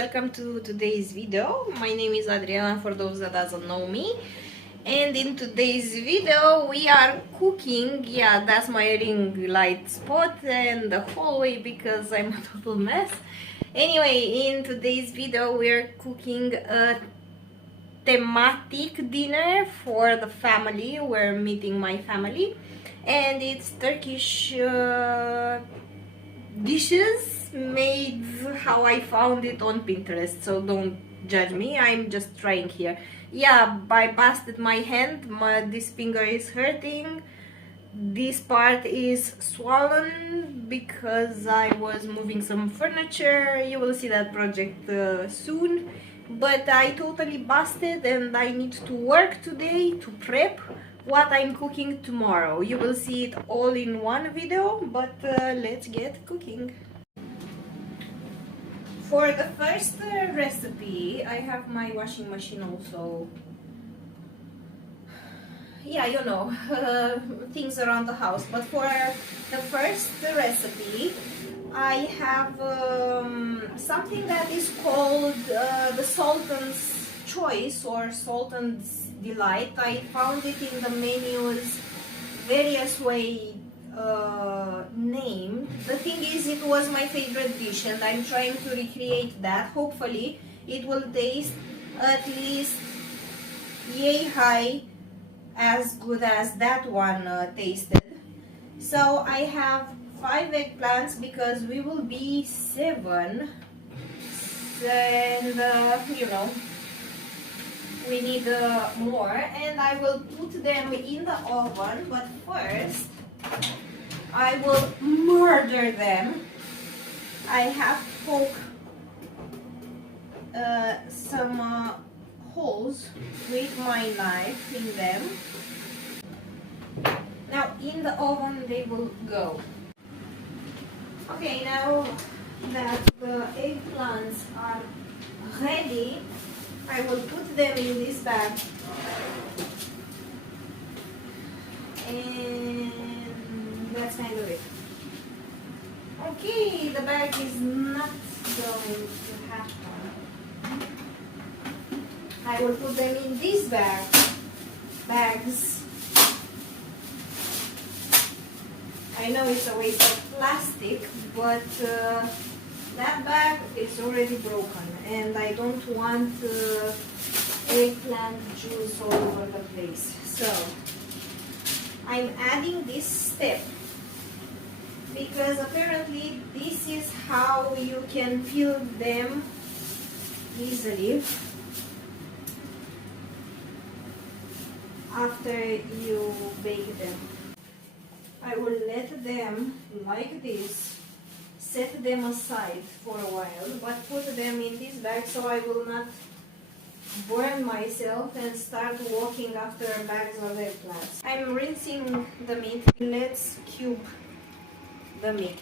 welcome to today's video. My name is Adriana for those that doesn't know me, and in today's video we are cooking. Yeah, that's my ring light spot and the hallway because I'm a total mess. Anyway, in today's video we're cooking a thematic dinner for the family. We're meeting my family and it's Turkish dishes made how I found it on Pinterest, so don't judge me, I'm just trying here. Yeah, I busted my hand, this finger is hurting, this part is swollen because I was moving some furniture. You will see that project soon, but I totally busted and I need to work today to prep what I'm cooking tomorrow. You will see it all in one video, but let's get cooking. For the first recipe, I have my washing machine also. Yeah, you know, things around the house. But for the first recipe, I have something that is called the Sultan's Choice or Sultan's Delight. I found it in the menus various way name. The thing is, it was my favorite dish and I'm trying to recreate that. Hopefully it will taste at least yay high as good as that one tasted. So I have 5 eggplants because we will be 7 and you know, we need more, and I will put them in the oven, but first I will murder them. I have to poke some holes with my knife in them. Now in the oven they will go. Okay, now that the eggplants are ready, I will put them in this bag. And that's kind of it. Okay, the bag is not going to happen. I will put them in these bags. I know it's a waste of plastic, but that bag is already broken and I don't want eggplant juice all over the place. So I'm adding this step because apparently this is how you can peel them easily after you bake them. I will let them like this, set them aside for a while, but put them in this bag so I will not burn myself and start walking after bags of eggplants. I'm rinsing the meat. Let's cube the meat.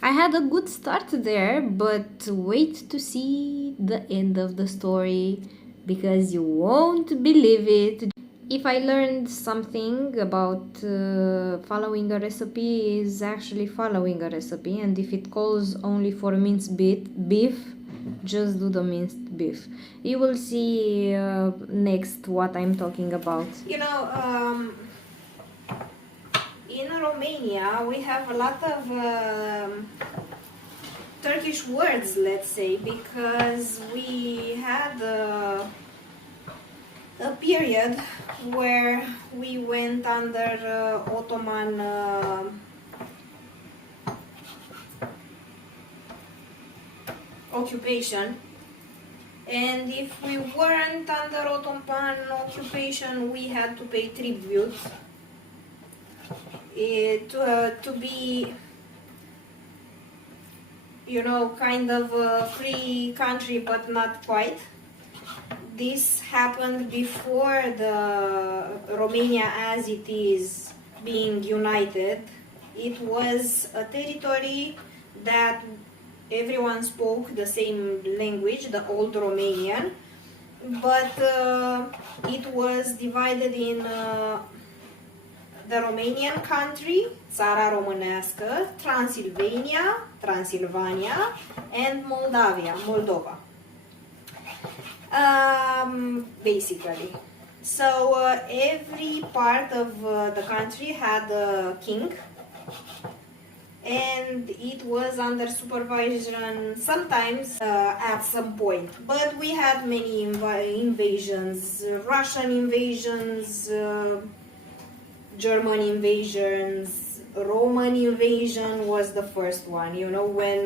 I had a good start there, but wait to see the end of the story because you won't believe it. If I learned something about following a recipe, is actually following a recipe, and if it calls only for minced beef, just do the minced beef. You will see next what I'm talking about. You know, in Romania we have a lot of Turkish words, let's say, because we had a period where we went under Ottoman occupation, and if we weren't under Ottoman occupation we had to pay tribute to be, you know, kind of a free country, but not quite. This happened before the Romania as it is being united. It was a territory that everyone spoke the same language, the old Romanian, but it was divided in the Romanian country, țara românească, Transilvania, and Moldova. Basically. So every part of the country had a king, and it was under supervision sometimes at some point. But we had many invasions, Russian invasions, German invasions, Roman invasion was the first one. You know, when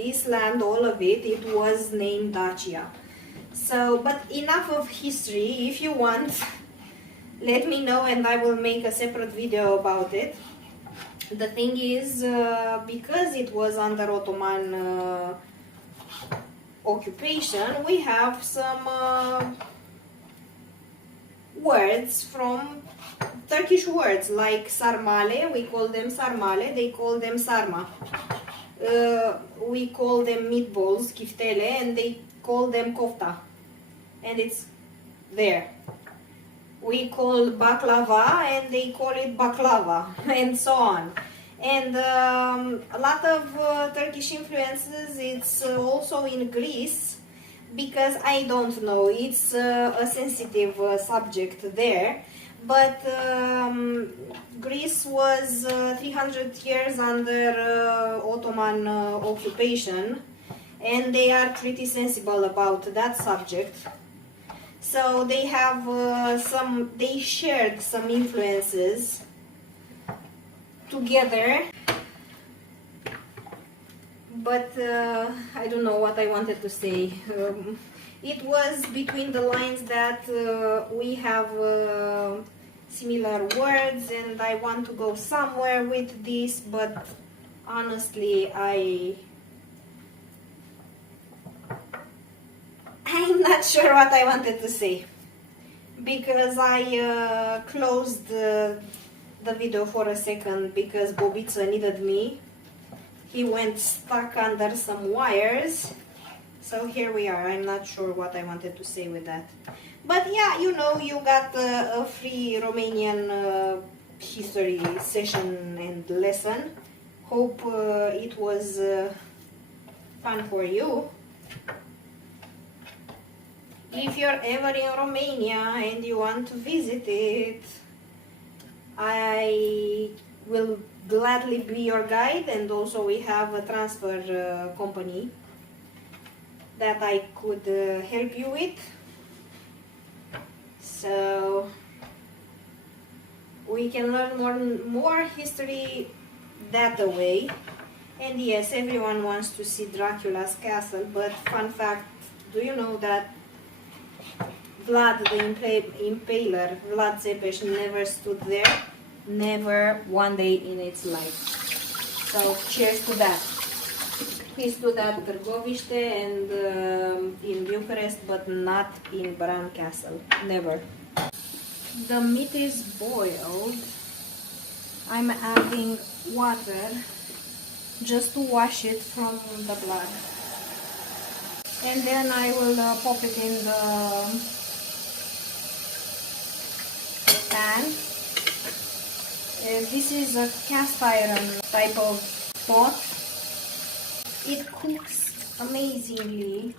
this land, all of it, it was named Dacia. So, but enough of history. If you want, let me know and I will make a separate video about it. The thing is, because it was under Ottoman occupation, we have some words from Turkish words like sarmale. We call them sarmale, they call them sarma. We call them meatballs, kiftele, and they call them kofta, and it's there. We call baklava and they call it baklava, and so on. And a lot of Turkish influences, it's also in Greece, because I don't know, it's a sensitive subject there, but Greece was 300 years under Ottoman occupation, and they are pretty sensible about that subject. So they have they shared some influences together, but I don't know what I wanted to say. It was between the lines that we have similar words, and I want to go somewhere with this, but honestly I'm not sure what I wanted to say, because I closed the video for a second because Bobica needed me. He went stuck under some wires, so here we are. I'm not sure what I wanted to say with that, but yeah, you know, you got a free Romanian history session and lesson. Hope it was fun for you. If you're ever in Romania and you want to visit it, I will gladly be your guide, and also we have a transfer company that I could help you with. So we can learn more history that way. And yes, everyone wants to see Dracula's castle, but fun fact, do you know that Vlad the Impaler, Vlad Țepeș, never stood there? Never one day in its life. So cheers to that. He stood at Târgoviște and in Bucharest, but not in Bran Castle. Never. The meat is boiled. I'm adding water just to wash it from the blood. And then I will pop it in the pan. This is a cast iron type of pot. It cooks amazingly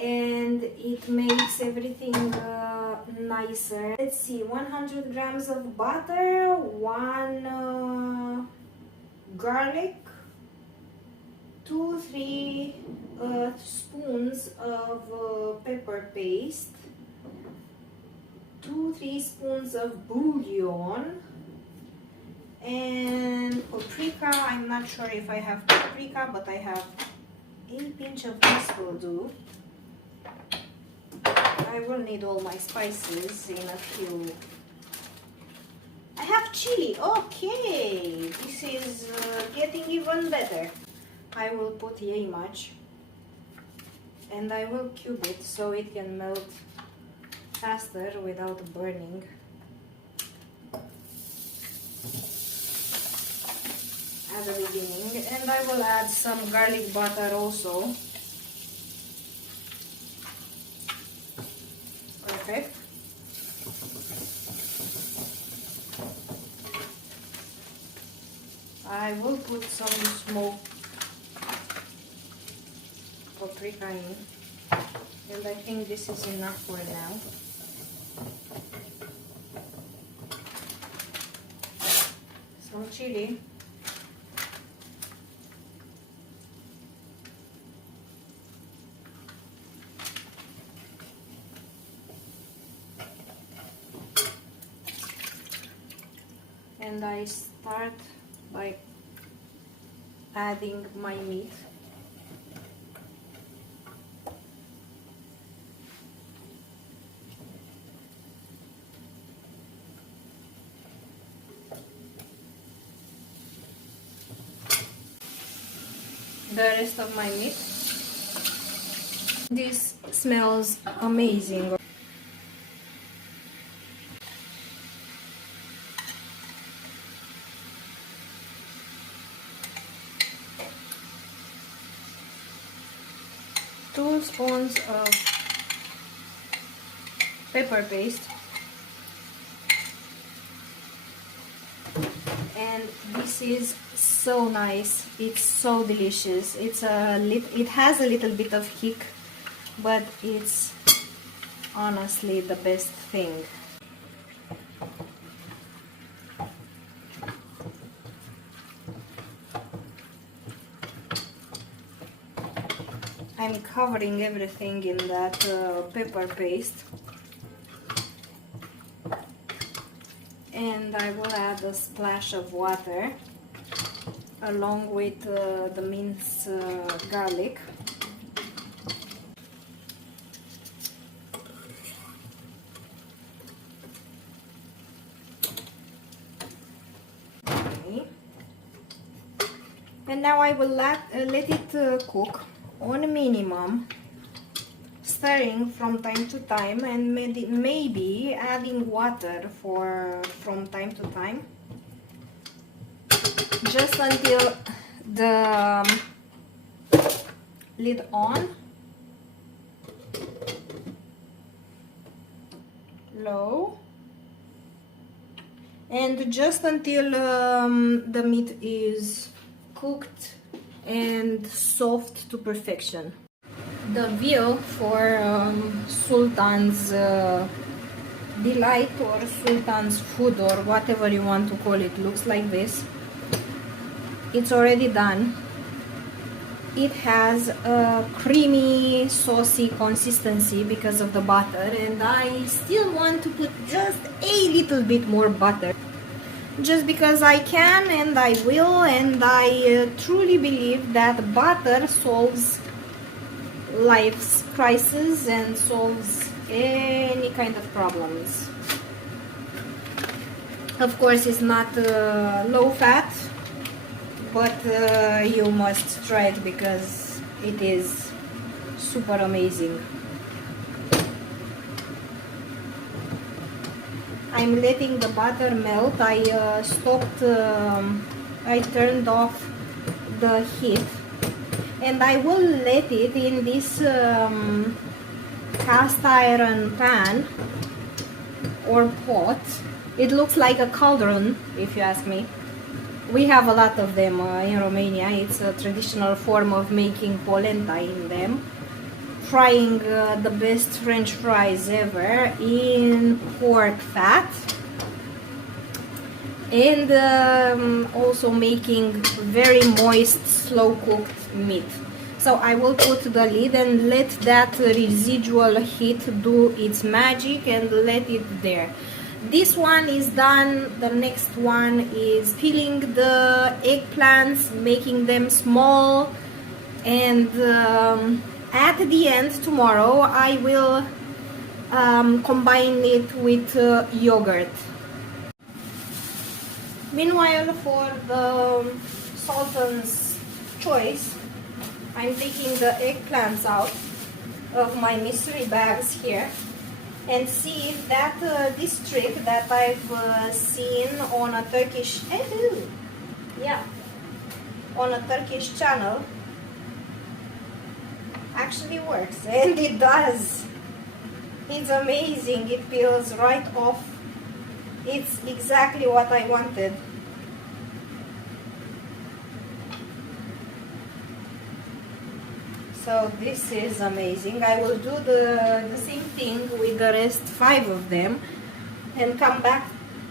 and it makes everything nicer. Let's see, 100 grams of butter, 1 garlic, 2-3 spoons of pepper paste, 2-3 spoons of bouillon, and paprika. I'm not sure if I have paprika, but I have a pinch of this will do. I will need all my spices in a few. I have chili. Okay, this is getting even better. I will put yay much, and I will cube it so it can melt faster without burning. At the beginning, and I will add some garlic butter also. Perfect. I will put some smoked paprika in, and I think this is enough for now. Some chili. And I start by adding my meat. The rest of my meat. This smells amazing. Two spoons of pepper paste, and this is so nice. It's so delicious. It has a little bit of kick, but it's honestly the best thing. I'm covering everything in that pepper paste, and I will add a splash of water along with the minced garlic. Okay. And now I will let it cook on a minimum, stirring from time to time, and maybe adding water from time to time, just until the lid on, low, and just until the meat is cooked and soft to perfection. The view for Sultan's delight or Sultan's food or whatever you want to call it looks like this. It's already done. It has a creamy, saucy consistency because of the butter, and I still want to put just a little bit more butter, just because I can and I will, and I truly believe that butter solves life's crises and solves any kind of problems. Of course, it's not low fat, but you must try it because it is super amazing. I'm letting the butter melt. I turned off the heat, and I will let it in this cast iron pan or pot. It looks like a cauldron, if you ask me. We have a lot of them in Romania. It's a traditional form of making polenta in them. Frying the best French fries ever in pork fat, and also making very moist, slow cooked meat. So I will put the lid and let that residual heat do its magic and let it there. This one is done. The next one is peeling the eggplants, making them small, and at the end tomorrow I will combine it with yogurt. Meanwhile, for the Sultan's choice, I'm taking the eggplants out of my mystery bags here, and see if that this trick that I've seen on a Turkish on a Turkish channel actually works, and it does. It's amazing. It peels right off. It's exactly what I wanted. So this is amazing. I will do the same thing with the rest 5 of them and come back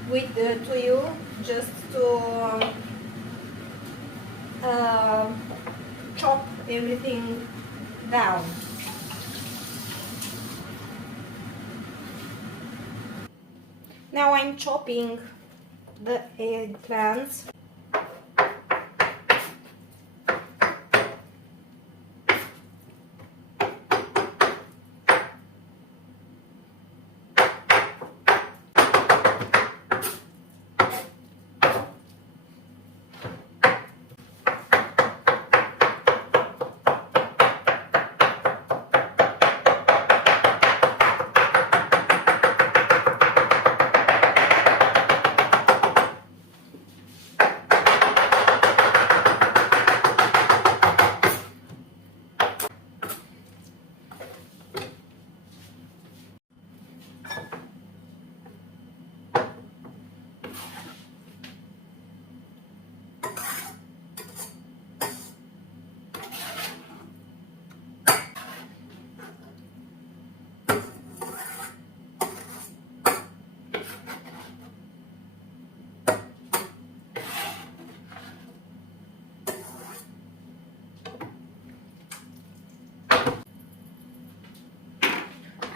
with to you just to chop everything down. Now I'm chopping the eggplants.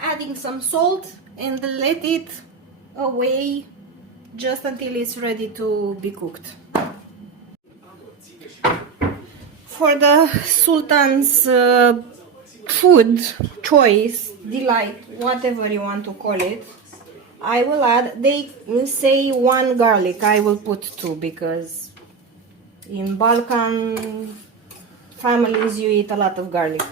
Adding some salt and let it away just until it's ready to be cooked. For the Sultan's food choice, delight, whatever you want to call it, I will add, they say 1 garlic, I will put 2 because in Balkan families you eat a lot of garlic.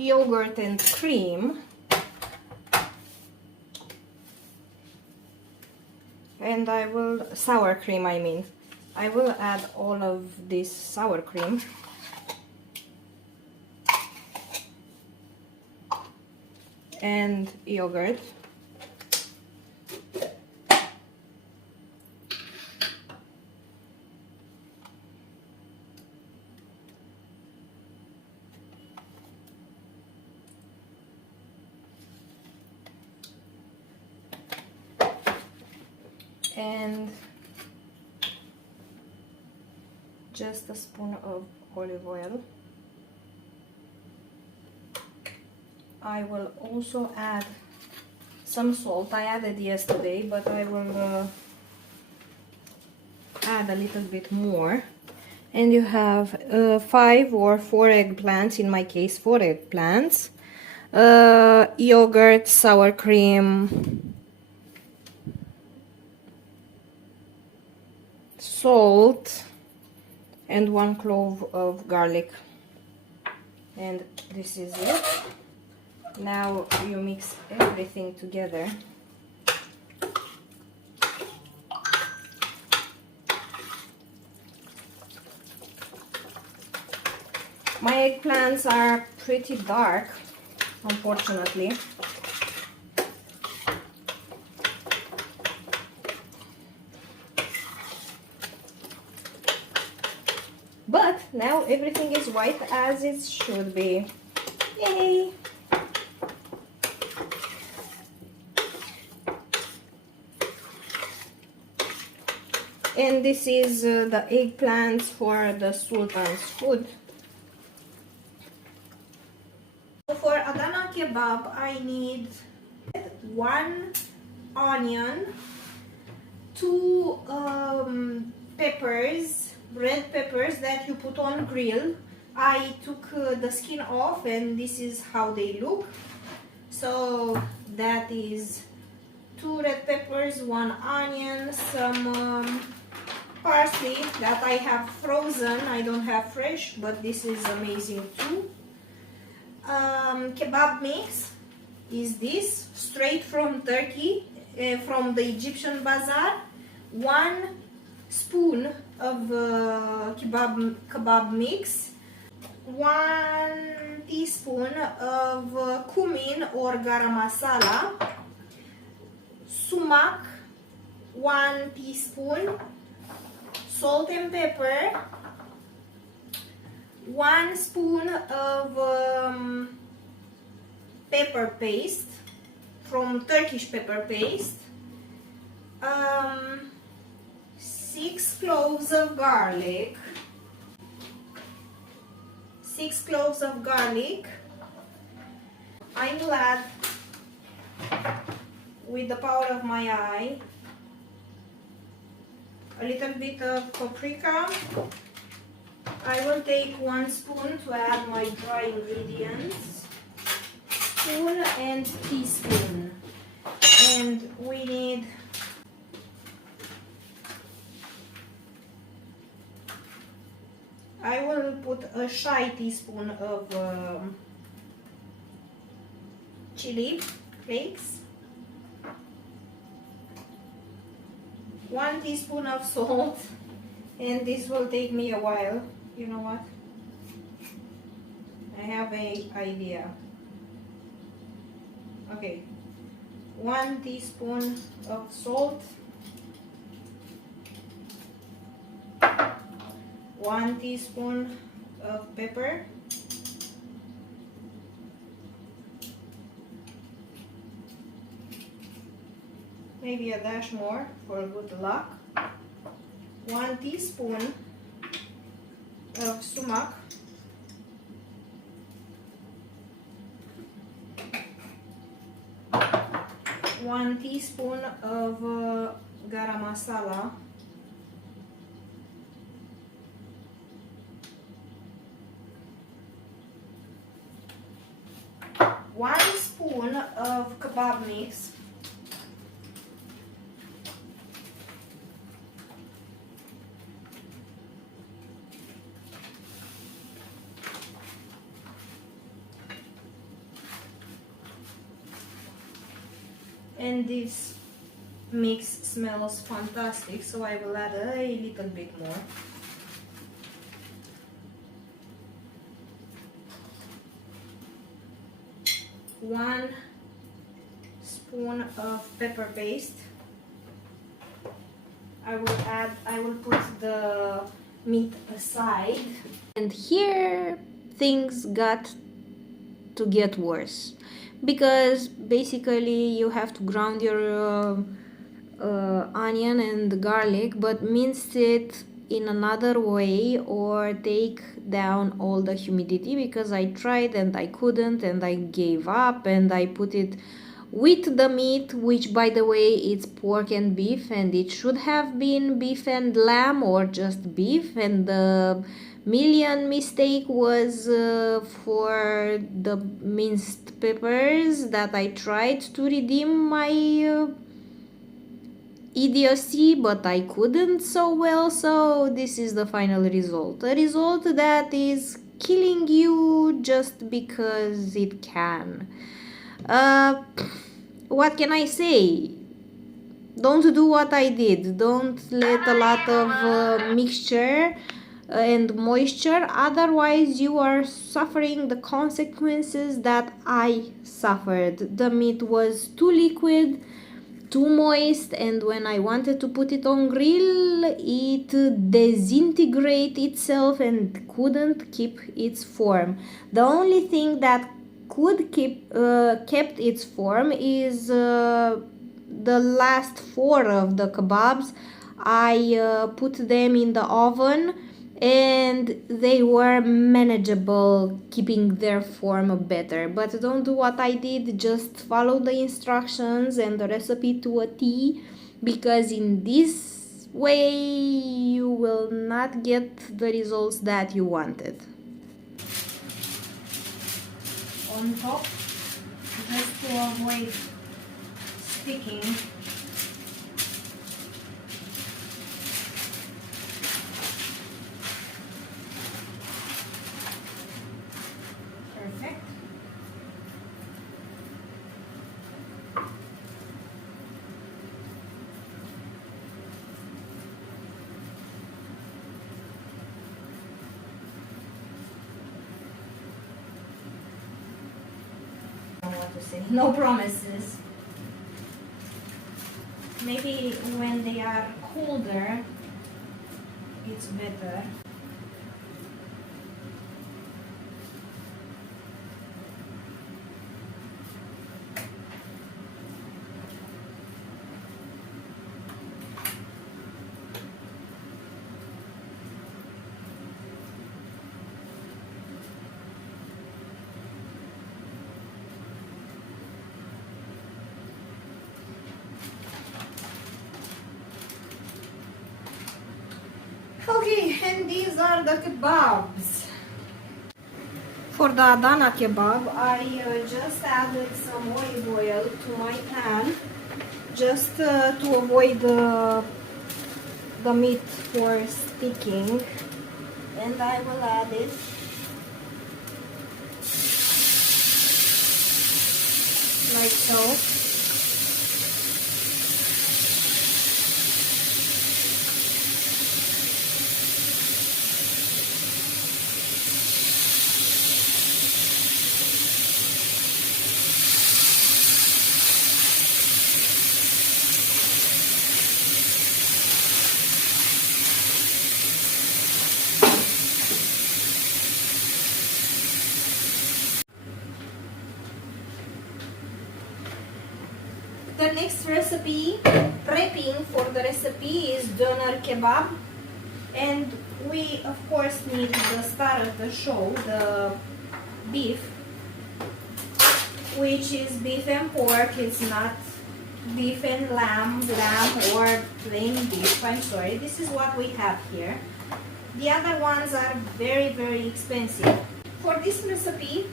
Yogurt and cream, and I will sour cream, I will add all of this sour cream and yogurt. And just a spoon of olive oil. I will also add some salt. I added yesterday, but I will add a little bit more. And you have 5 or 4 eggplants, in my case 4 eggplants, yogurt, sour cream, salt, and 1 clove of garlic. And this is it. Now you mix everything together. My eggplants are pretty dark, unfortunately. But now everything is white as it should be. Yay! And this is the eggplants for the Sultan's food. For Adana kebab, I need 1 onion, 2 peppers, red peppers that you put on grill. I took the skin off and this is how they look. So that is 2 red peppers, 1 onion, some parsley that I have frozen. I don't have fresh, but this is amazing too. Kebab mix is this, straight from Turkey, from the Egyptian bazaar. 1 spoon of kebab mix, 1 teaspoon of cumin or garam masala, sumac, 1 teaspoon, salt and pepper, 1 spoon of pepper paste from Turkish pepper paste, 6 cloves of garlic, 6 cloves of garlic. I will add, with the power of my eye, a little bit of paprika. I will take 1 spoon to add my dry ingredients, spoon and teaspoon, and we need I will put a shy teaspoon of chili flakes, 1 teaspoon of salt, and this will take me a while. You know what? I have an idea. Okay, 1 teaspoon of salt, 1 teaspoon of pepper, maybe a dash more for good luck, 1 teaspoon of sumac, 1 teaspoon of garam masala, 1 spoon of kebab mix, and this mix smells fantastic, so I will add a little bit more. One spoon of pepper paste. I will put the meat aside. And here things got to get worse, because basically you have to ground your onion and garlic, but mince it in another way or take down all the humidity, because I tried and I couldn't, and I gave up, and I put it with the meat, which by the way it's pork and beef, and it should have been beef and lamb or just beef, and the million mistake was for the minced peppers that I tried to redeem my idiocy, but I couldn't so well. So this is the final result, a result that is killing you just because it can. What can I say? Don't do what I did. Don't let a lot of mixture and moisture, otherwise you are suffering the consequences that I suffered. The meat was too liquid, too moist, and when I wanted to put it on grill, it disintegrated itself and couldn't keep its form. The only thing that could kept its form is the last 4 of the kebabs. I put them in the oven and they were manageable, keeping their form better. But don't do what I did, just follow the instructions and the recipe to a T, because in this way you will not get the results that you wanted. On top, just to avoid sticking, perfect. I don't know what to say. No promises. Maybe when they are colder, it's better. Okay, and these are the kebabs. For the Adana kebab, I just added some olive oil to my pan, just to avoid the meat for sticking. And I will add it like so. The next recipe, prepping for the recipe, is doner kebab, and we of course need the star of the show, the beef, which is beef and pork. It's not beef and lamb or plain beef. I'm sorry, this is what we have here. The other ones are very, very expensive. For this recipe,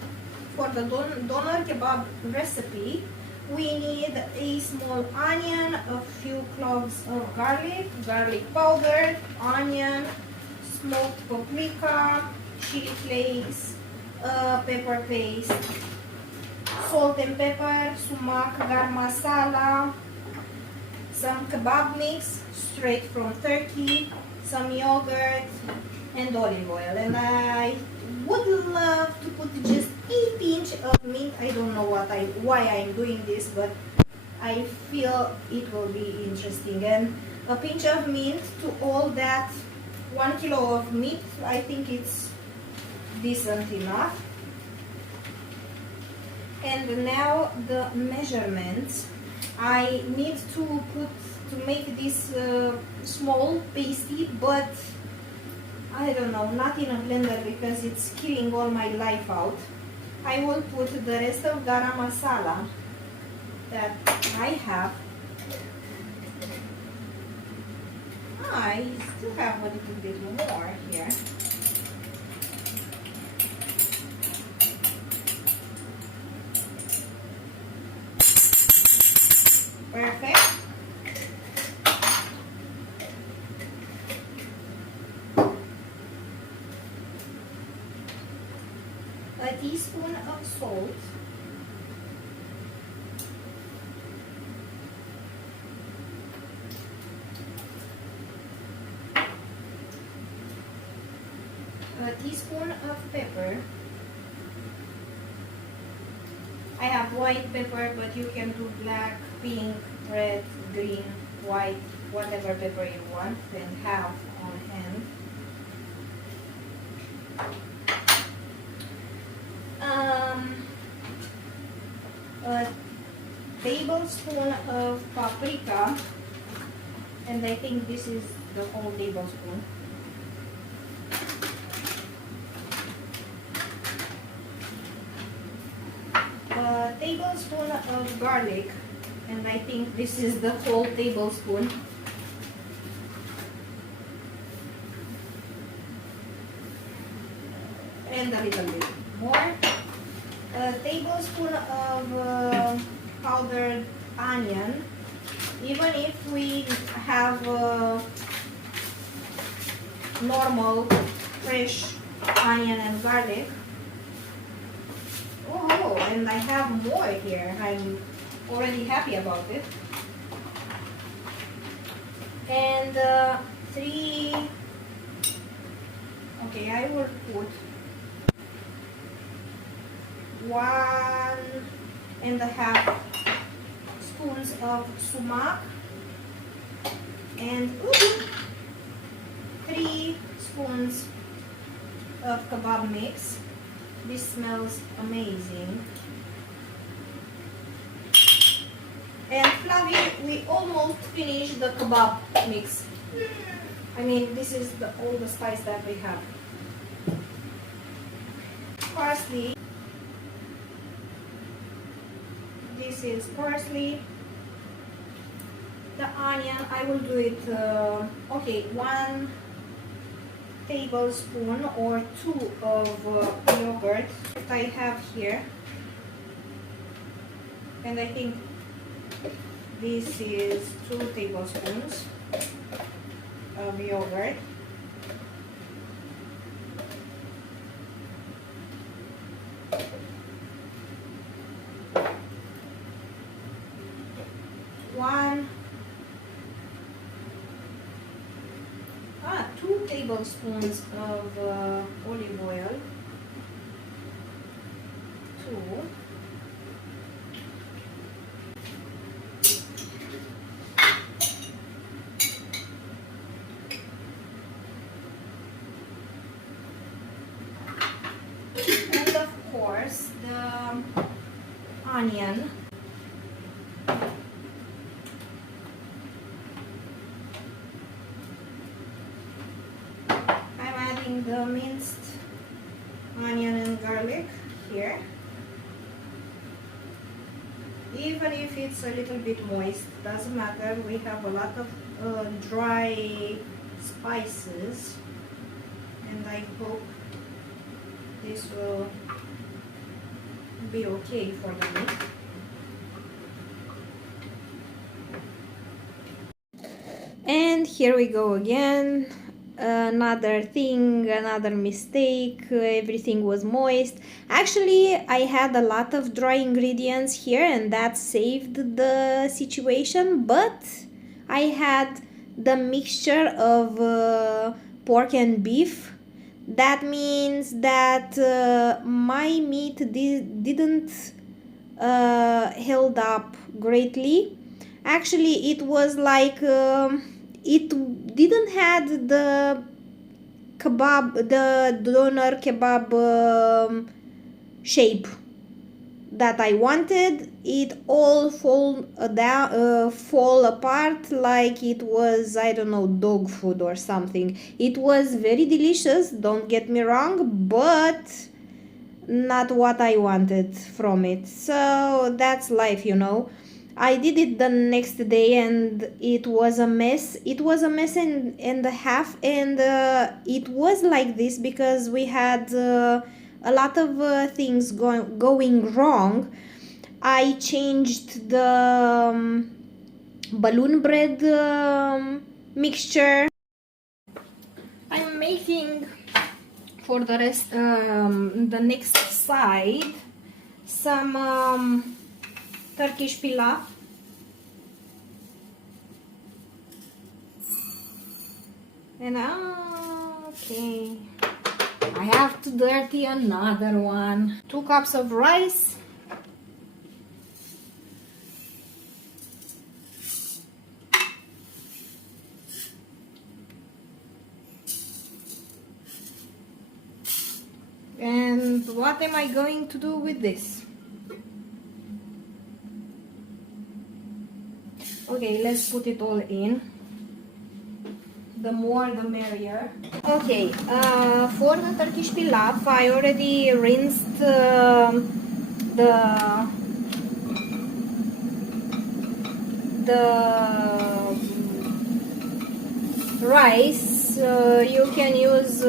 for the doner kebab recipe, we need a small onion, a few cloves of garlic powder, onion, smoked paprika, chili flakes, pepper paste, salt and pepper, sumac, garam masala, some kebab mix straight from Turkey, some yogurt, and olive oil. And I would love to put just a pinch of mint. I don't know why I'm doing this, but I feel it will be interesting. And a pinch of mint to all that 1 kilo of meat. I think it's decent enough. And now the measurements. I need to make this small pasty, but I don't know, not in a blender because it's killing all my life out. I will put the rest of garam masala that I have. I still have a little bit more here. Perfect. A teaspoon of salt, a teaspoon of pepper. I have white pepper, but you can do black, pink, red, green, white, whatever pepper you want and have on hand. A tablespoon of paprika, and I think this is the whole tablespoon. A tablespoon of garlic, and I think this is the whole tablespoon. And a little bit more. A tablespoon of powdered onion. Even if we have normal fresh onion and garlic. Oh, and I have more here. I'm already happy about it. And okay, I will put 1.5 spoons of sumac, and 3 spoons of kebab mix. This smells amazing. And Flavie, we almost finished the kebab mix. I mean, this is all the spice that we have. Parsley. This is parsley. The onion, I will do it, okay, 1 tablespoon or 2 of yogurt I have here. And I think this is 2 tablespoons of yogurt. Two tablespoons of olive oil. 2. And of course the onion. The minced onion and garlic here. Even if it's a little bit moist, doesn't matter. We have a lot of dry spices, and I hope this will be okay for the meat. And here we go again. Another thing, another mistake. Everything was moist. Actually, I had a lot of dry ingredients here and that saved the situation, but I had the mixture of pork and beef. That means that my meat didn't held up greatly. Actually, it was like it didn't had the kebab, the doner kebab shape that I wanted. It all fall apart like it was, I don't know, dog food or something. It was very delicious, don't get me wrong, but not what I wanted from it. So that's life, you know. I did it the next day and it was a mess. It was a mess and a half, and it was like this because we had a lot of things going wrong. I changed the balloon bread mixture. I'm making for the rest, the next side, some Turkish pilaf. And okay, I have to dirty another one. 2 cups of rice. And what am I going to do with this? Okay, let's put it all in. The more the merrier. Okay, for the Turkish pilaf, I already rinsed the rice. You can use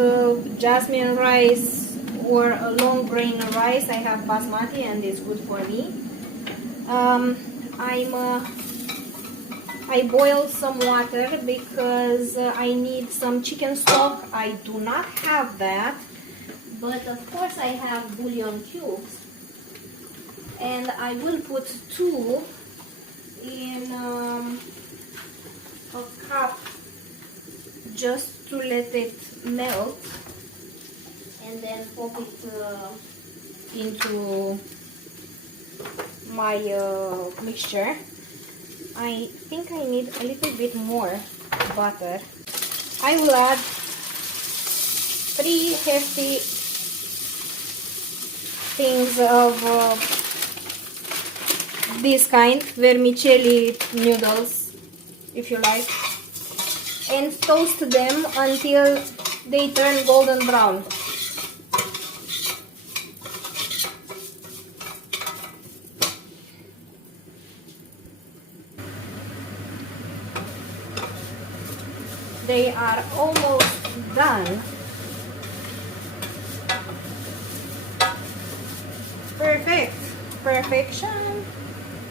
jasmine rice or a long grain rice. I have basmati and it's good for me. I boiled some water because I need some chicken stock. I do not have that, but of course I have bouillon cubes, and I will put 2 in a cup just to let it melt, and then pop it into my mixture. I think I need a little bit more butter. I will add 3 hefty things of this kind, vermicelli noodles, if you like, and toast them until they turn golden brown. They are almost done. Perfect. Perfection.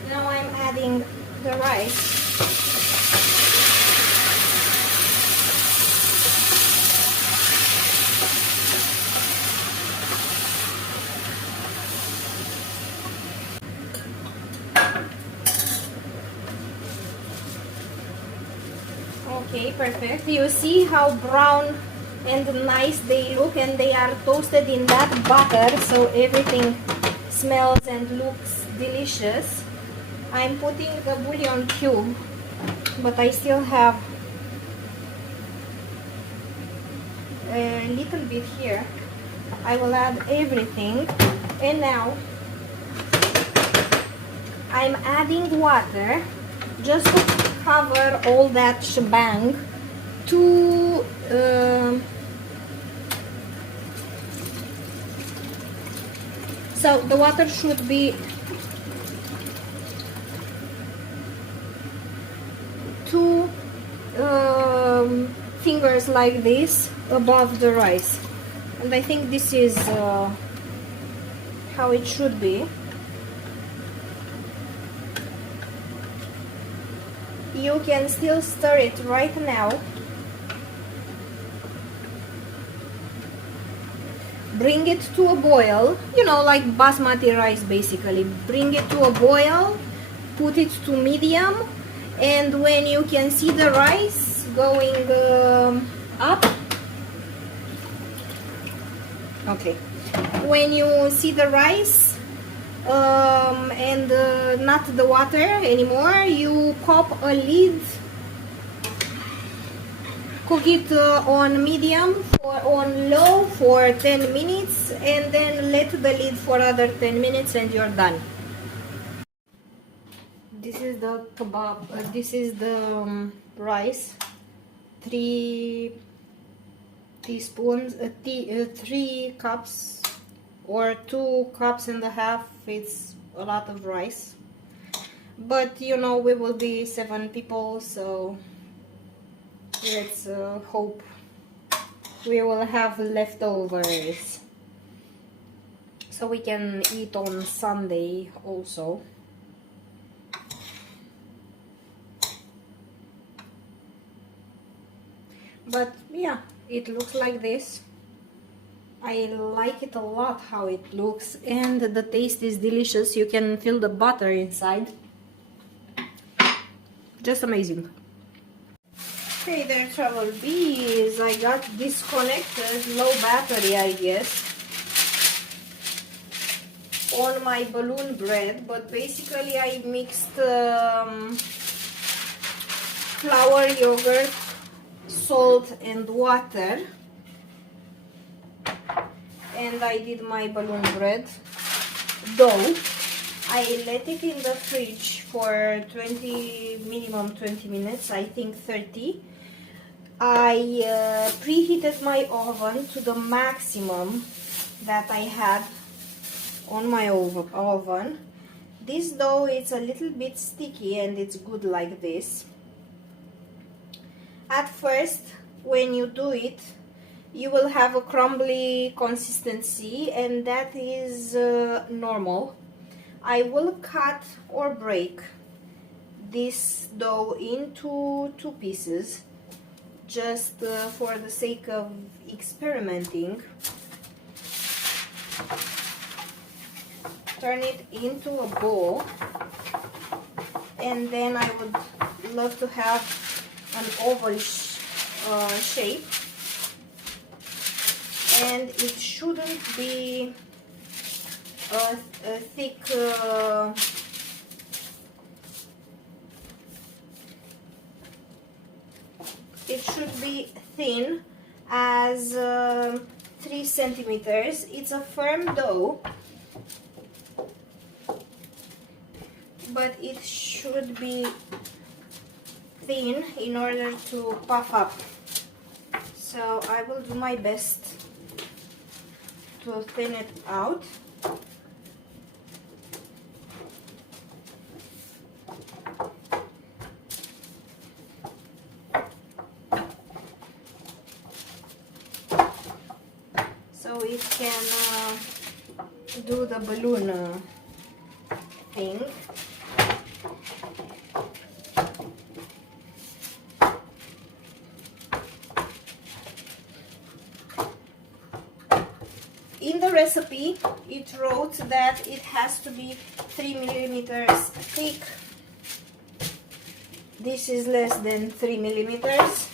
Now I'm adding the rice. Okay, perfect. You see how brown and nice they look, and they are toasted in that butter, so everything smells and looks delicious. I'm putting the bouillon cube, but I still have a little bit here. I will add everything, and now I'm adding water just to cover all that shebang to so the water should be 2 fingers like this above the rice, and I think this is how it should be. You can still stir it right now. Bring it to a boil, you know, like basmati rice basically. Bring it to a boil, put it to medium, and when you can see the rice going up, okay, when you see the rice and not the water anymore, you pop a lid, cook it on medium or on low for 10 minutes, and then let the lid for other 10 minutes and you're done. This is the kebab, this is the rice, 3 teaspoons, 3 cups or 2 cups and a half. It's a lot of rice, but you know, we will be 7 people, so let's hope we will have leftovers so we can eat on Sunday also. But yeah, it looks like this. I like it a lot how it looks, and the taste is delicious. You can feel the butter inside. Just amazing. Hey there, travel bees. I got disconnected, low battery I guess, on my balloon bread, but basically I mixed flour, yogurt, salt and water, and I did my balloon bread dough. I let it in the fridge for minimum 20 minutes, I think 30. I preheated my oven to the maximum that I had on my oven. This dough is a little bit sticky and it's good like this. At first, when you do it, you will have a crumbly consistency, and that is normal. I will cut or break this dough into 2 pieces just for the sake of experimenting. Turn it into a ball, and then I would love to have an oval shape, and it shouldn't be a thick It should be thin as 3 centimeters. It's a firm dough, but it should be thin in order to puff up. So I will do my best to thin it out. So it can do the balloon thing. In the recipe, it wrote that it has to be 3 millimeters thick. This is less than 3 millimeters.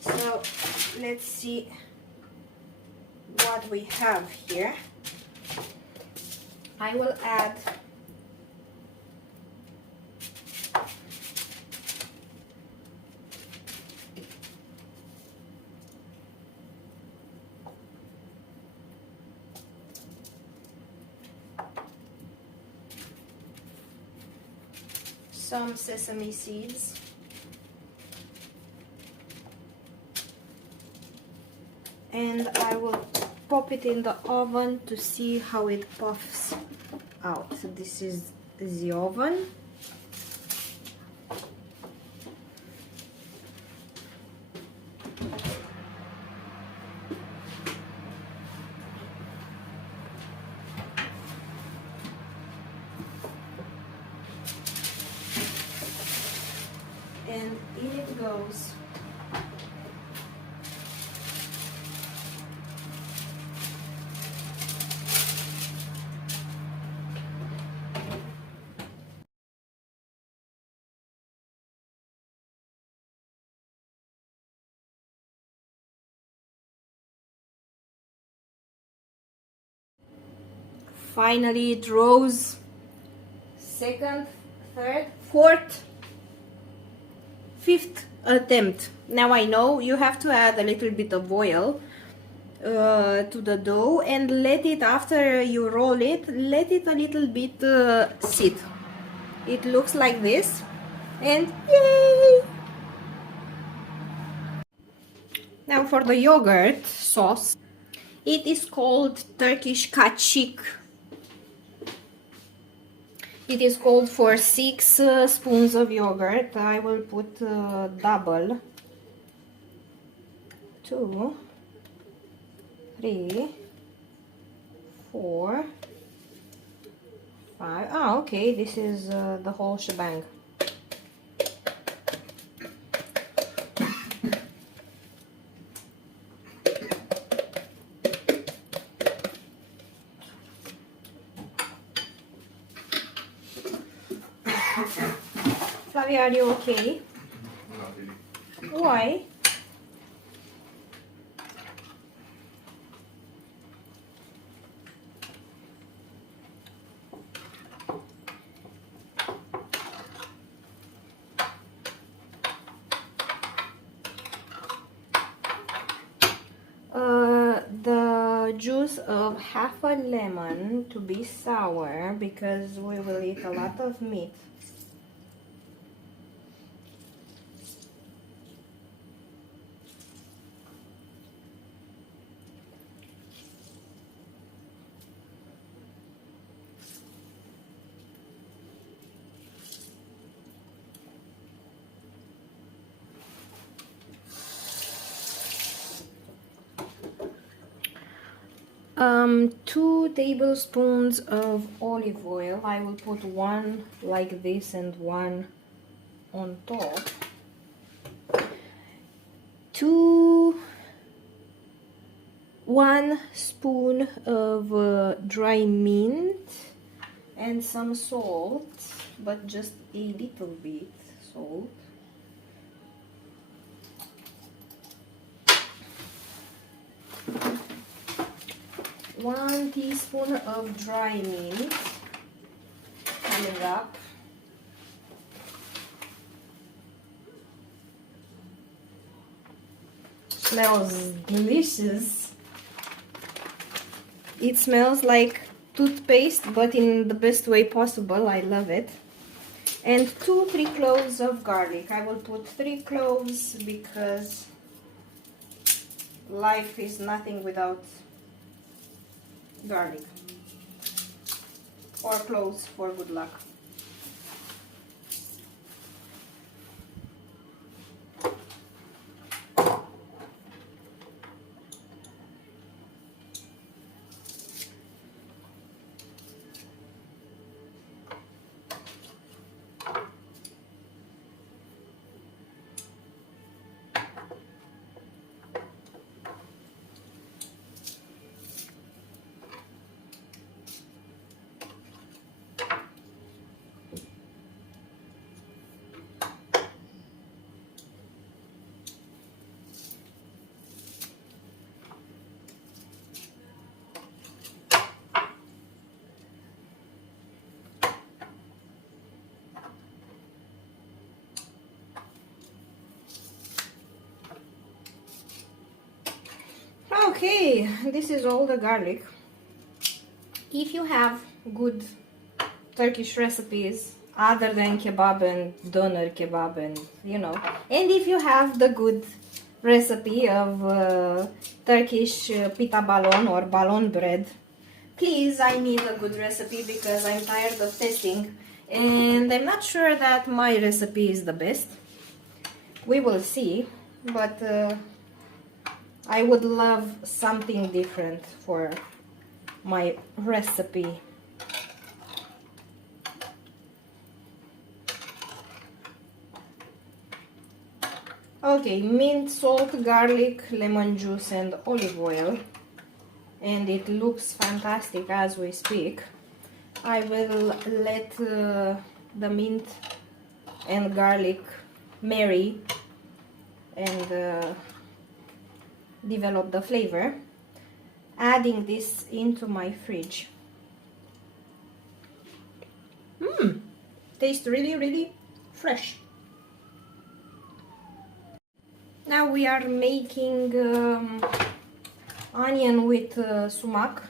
So let's see what we have here. I will add some sesame seeds. And I will pop it in the oven to see how it puffs out. So this is the oven. And in it goes. Finally it rose. Second, third, fourth, fifth attempt. Now I know you have to add a little bit of oil to the dough and let it, after you roll it, let it a little bit sit. It looks like this, and yay! Now for the yogurt sauce, it is called Turkish kaçık. It is called for 6 spoons of yogurt. I will put double. 2, 3, 4, 5. Ah, okay, this is the whole shebang. Flavia, are you okay? Not really. Why? The juice of half a lemon to be sour, because we will eat a lot of meat. Two tablespoons of olive oil. I will put one like this and one on top. 1 spoon of dry mint and some salt, but just a little bit salt. One teaspoon of dry mint coming up. Smells delicious. It smells like toothpaste, but in the best way possible. I love it. And 3 cloves of garlic. I will put 3 cloves because life is nothing without garlic. Or cloves for good luck. Okay, this is all the garlic. If you have good Turkish recipes other than kebab and doner kebab and and if you have the good recipe of Turkish pita balon or balon bread, please, I need a good recipe because I'm tired of testing and I'm not sure that my recipe is the best. We will see, but I would love something different for my recipe. Okay, mint, salt, garlic, lemon juice and olive oil. And it looks fantastic as we speak. I will let the mint and garlic marry and develop the flavor, adding this into my fridge. Tastes really fresh. Now we are making onion with sumac.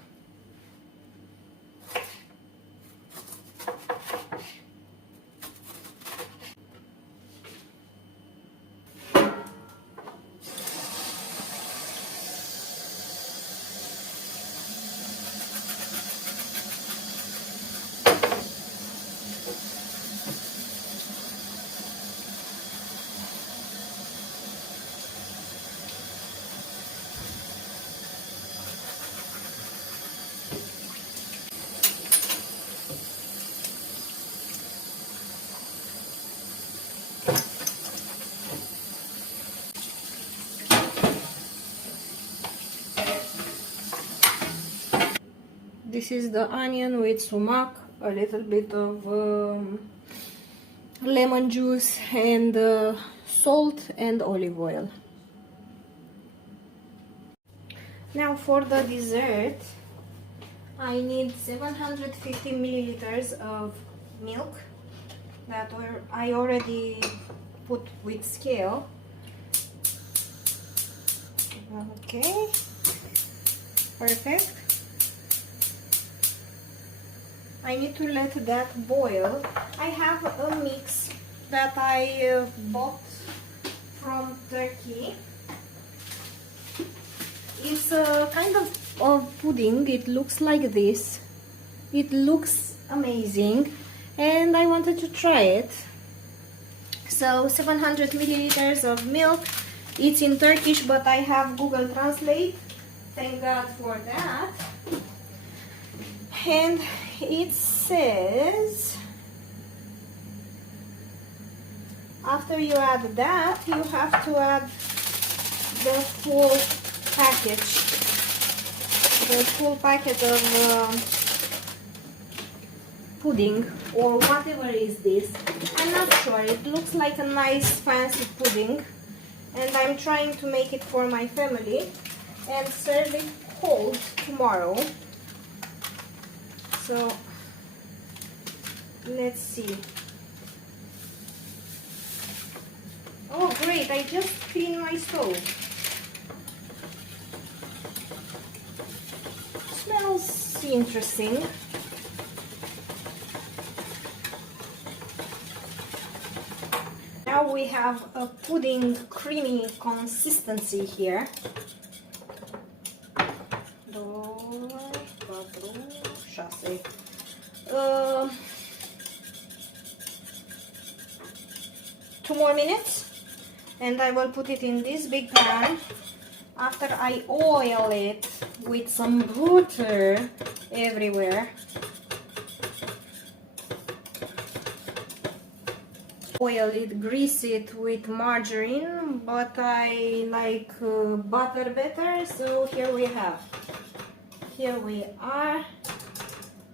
This is the onion with sumac, a little bit of lemon juice and salt and olive oil. Now for the dessert, I need 750 milliliters of milk that I already put with scale. Okay, perfect. I need to let that boil. I have a mix that I bought from Turkey. It's a kind of pudding. It looks like this. It looks amazing and I wanted to try it. So 700 milliliters of milk. It's in Turkish, but I have Google Translate. Thank God for that. And it says after you add that, you have to add the full package, of pudding or whatever is this. I'm not sure. It looks like a nice fancy pudding and I'm trying to make it for my family and serve it cold tomorrow. So let's see. Oh great, I just cleaned my stove. tasty, interesting. Now we have a pudding creamy consistency here. 2, 4, 6. 2 more minutes and I will put it in this big pan after I oil it with some butter everywhere. Oil it, grease it with margarine, but I like butter better, so here we are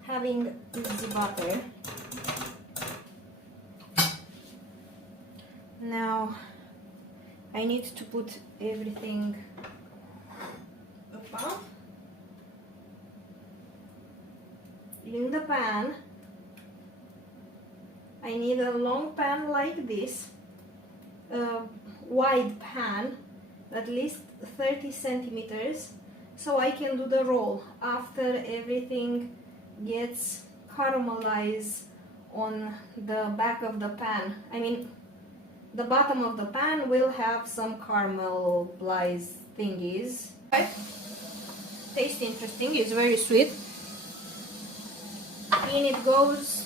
having the butter. Now I need to put everything above in the pan. I need a long pan like this, a wide pan, at least 30 centimeters, so I can do the roll after everything gets caramelized on the back of the pan. I mean, the bottom of the pan will have some caramelized thingies. But tastes interesting, it's very sweet. In it goes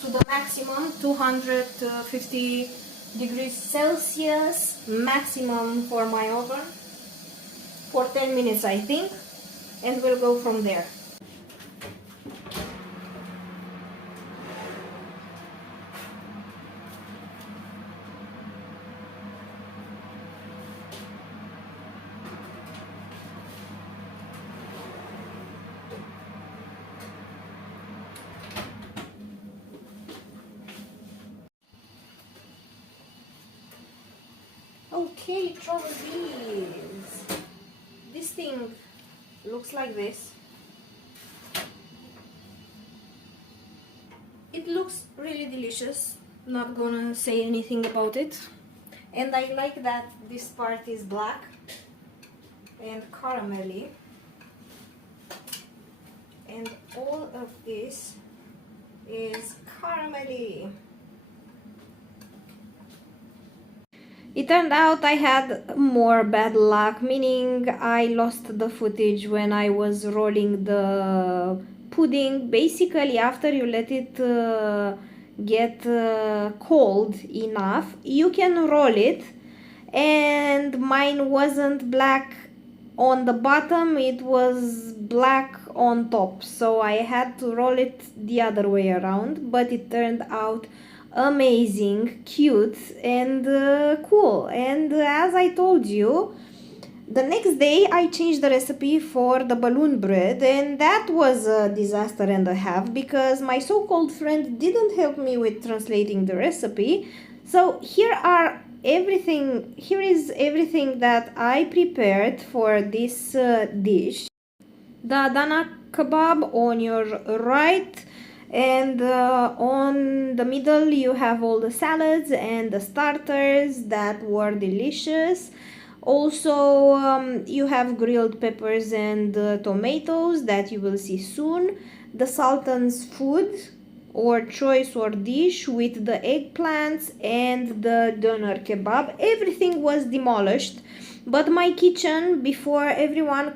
to the maximum 250 degrees Celsius maximum for my oven for 10 minutes I think, and we'll go from there. Okay, truffle beans. This thing looks like this. It looks really delicious, not gonna say anything about it. And I like that this part is black and caramelly. And all of this is caramelly. It turned out I had more bad luck, meaning I lost the footage when I was rolling the pudding. Basically, after you let it get cold enough, you can roll it, and mine wasn't black on the bottom, it was black on top, so I had to roll it the other way around, but it turned out amazing, cute, and cool. And as I told you, the next day I changed the recipe for the balloon bread, and that was a disaster and a half because my so-called friend didn't help me with translating the recipe. So here is everything that I prepared for this dish. The Adana kebab on your right, and on the middle you have all the salads and the starters that were delicious. Also you have grilled peppers and tomatoes that you will see soon. The Sultan's food or choice or dish with the eggplants and the doner kebab. Everything was demolished, but my kitchen before everyone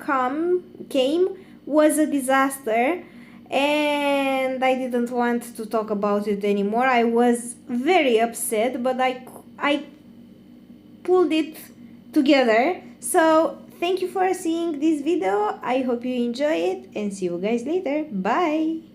came was a disaster, and I didn't want to talk about it anymore. I was very upset, but I pulled it together. So thank you for seeing this video. I hope you enjoy it, and see you guys later. Bye.